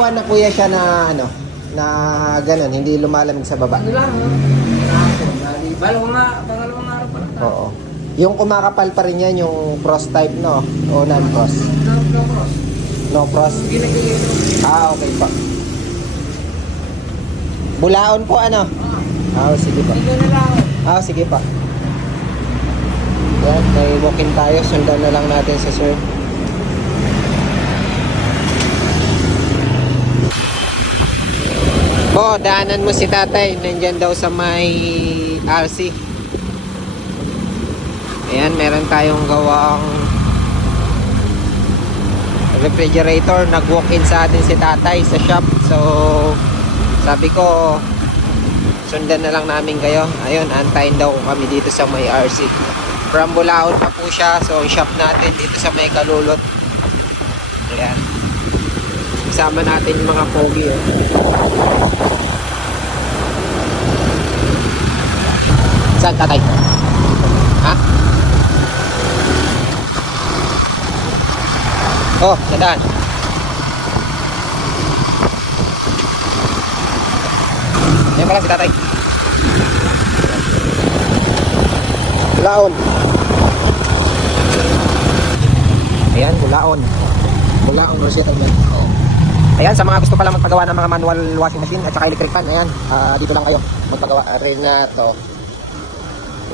buwan na kuya siya na ano, na ganun, hindi lumalamig sa baba? Ano lang, pangalawang araw pa lang. Oo. Yung kumakapal pa rin yan, yung frost type, no? O non-frost? No cross. No frost? Hindi nag-iisip. Okay po. Bulaon po, ano? Sige po. Hindi na lang. Sige po. Yan, may walk-in tayo. Sundan na lang natin sa sir. Daanan mo si tatay. Nandyan daw sa may RC. Ayan, meron tayong gawang refrigerator. Nag-walk-in sa atin si tatay sa shop. So, sabi ko, sundan na lang namin kayo. Ayun, antayin daw kami dito sa may RC. From Bulaon pa po siya. So, shop natin dito sa may Kalulot. Ayan. Kasama natin yung mga pogi. Saan tatay? Ha? Nadaan. Ayan pala si tatay. Bulaon. Ayan, Bulaon. Bulaon, Rosetta. Ayan, sa mga gusto pala magpagawa ng mga manual washing machine at saka electric fan, ayan, dito lang kayo magpagawa. Renato.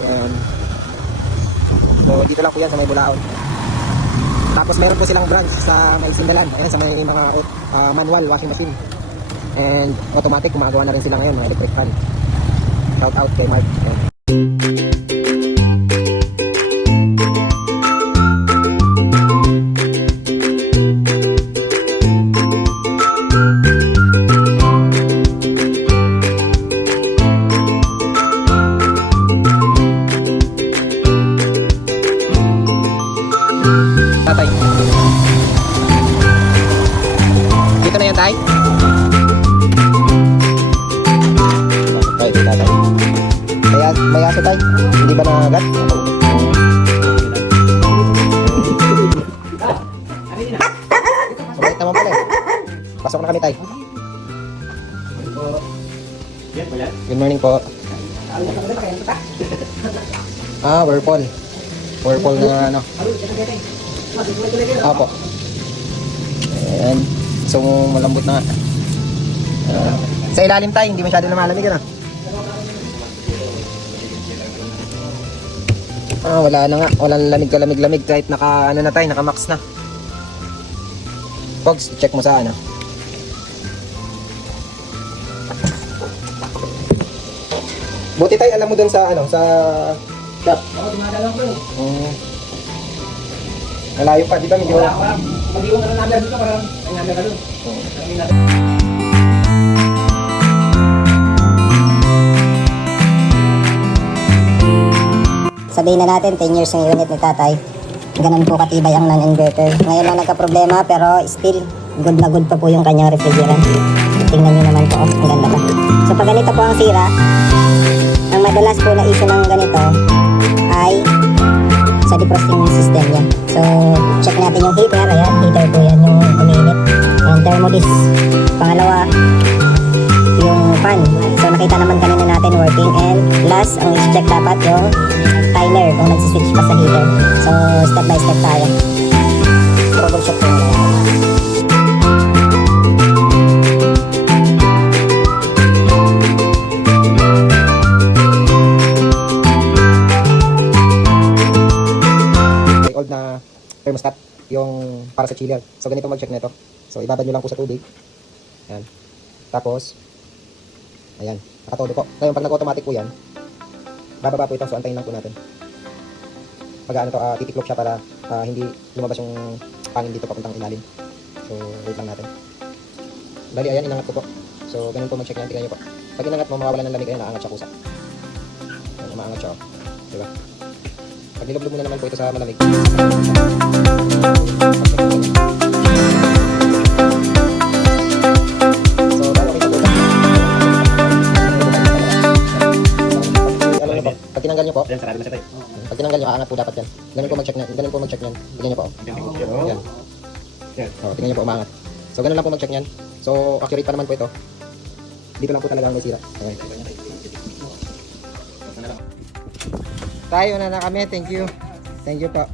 Ayan. So, dito lang po yan sa may Bulaon. Tapos meron po silang branch sa may Sindalan. Ayan, sa may mga manual washing machine. And automatic, gumagawa na rin sila ngayon, mga electric fan. Shout out kay Mark. Ayan. Tatay. Dito na yan, tay? Tay, tatay. May aso, tay? Hindi ba nagagat? Mabait naman pala eh. Pasok na kami, tay. Good morning po. Whirlpool. Whirlpool na ano. Apo. Ayan. So, malambot na. Sa ilalim tayo, hindi masyado lumalamig, ano? Wala na nga. Walang lamig-lamig kahit naka, ano na tayo, naka-max na. Pogs, check mo sa ano. Buti tayo, alam mo dun sa, ano, sa shop. Ako, dumadalaw ko eh. Malayo pa, di ba? Medyo... Mag-iwan ka na number dito para may number ka dun. Sabihin na natin 10 years ng unit ni tatay. Ganun po katibay ang non-inverter. Ngayon lang nagka-problema pero still good na good pa po yung kanyang refrigerant. Tingnan nyo naman po, ang ganda pa. So pag ganito po ang sira, ang madalas po na issue ng ganito ay sa defrosting system niya. So check natin yung heater. Ayan, heater po yan yung uminit. And thermodisc. Pangalawa, yung fan. So nakita naman kanina natin working. And last, ang check dapat yung timer kung nagsiswitch pa sa heater. So step by step tayo. Troubleshoot po muna. Old na thermostat yung para sa chiller. So ganito mag-check nito. So ibabad nyo lang po sa tubig. Ayan. Tapos ayan, nakatodo po. Ngayon pag nag-automatic po yan, bababa po ito. So antayin lang po natin. Pag ano to, titiklop siya para hindi lumabas yung pangin dito papuntang ilalim. So wait lang natin. Bali ayan, inangat ko po. So ganun po mag-check yan. Tingnan nyo po. Pag inangat mo, mawawalan ng lamig. Ayan, naangat siya kusa. Ayan, umaangat siya. Diba? Pag nilublog mo na naman po ito sa malamig. So, bago kita po. Pag tinanggal nyo po, pag tinanggal nyo, aangat po dapat yan. Ganun po mag-check yan. Ganun po mag-check yan. Tingnan nyo po. Yan. Tingnan nyo po, umaangat. So, ganun lang po mag-check yan. So, accurate pa naman po ito. Dito lang po talaga ang may sira. Okay. Tayo na kami. Thank you. Thank you po.